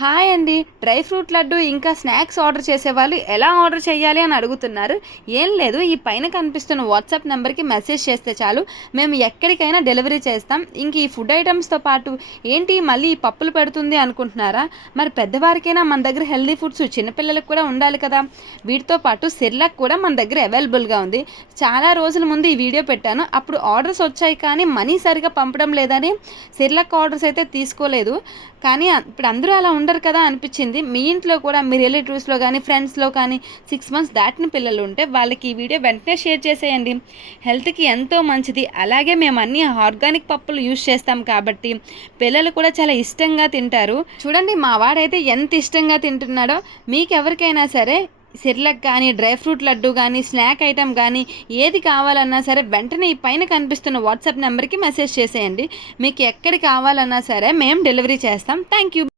Hi అండి. Dry fruit laddu ఇంకా snacks order చేసేవాళ్ళు ఎలా ఆర్డర్ చేయాలి అని అడుగుతున్నారు. ఏం లేదు, ఈ పైన కనిపిస్తున్న వాట్సాప్ నెంబర్కి మెసేజ్ చేస్తే చాలు, మేము ఎక్కడికైనా డెలివరీ చేస్తాం. ఇంక ఈ ఫుడ్ ఐటమ్స్తో పాటు ఏంటి మళ్ళీ ఈ పప్పులు పెడుతుంది అనుకుంటున్నారా? మరి పెద్దవారికైనా మన దగ్గర హెల్దీ ఫుడ్స్ చిన్నపిల్లలకు కూడా ఉండాలి కదా. వీటితో పాటు సిర్లాక్ కూడా మన దగ్గర అవైలబుల్గా ఉంది. చాలా రోజుల ముందు ఈ వీడియో పెట్టాను, అప్పుడు ఆర్డర్స్ వచ్చాయి కానీ మనీ సరిగా పంపడం లేదని సిర్లాక్ ఆర్డర్స్ అయితే తీసుకోలేదు. కానీ ఇప్పుడు అందరూ అలా ఉండరు కదా అనిపించింది. మీ ఇంట్లో కూడా మీ రిలేటివ్స్లో కానీ ఫ్రెండ్స్లో కానీ 6 months దాటిన పిల్లలు ఉంటే వాళ్ళకి ఈ వీడియో వెంటనే షేర్ చేసేయండి. హెల్త్కి ఎంతో మంచిది. అలాగే మేము అన్ని ఆర్గానిక్ పప్పులు యూజ్ చేస్తాం కాబట్టి పిల్లలు కూడా చాలా ఇష్టంగా తింటారు. చూడండి మా వాడైతే ఎంత ఇష్టంగా తింటున్నాడో. మీకు ఎవరికైనా సరే సిర్లక్ కానీ డ్రై ఫ్రూట్ లడ్డు కానీ స్నాక్ ఐటమ్ కానీ ఏది కావాలన్నా సరే వెంటనే ఈ పైన కనిపిస్తున్న వాట్సాప్ నెంబర్కి మెసేజ్ చేసేయండి. మీకు ఎక్కడికి కావాలన్నా సరే మేము డెలివరీ చేస్తాం. Thank you.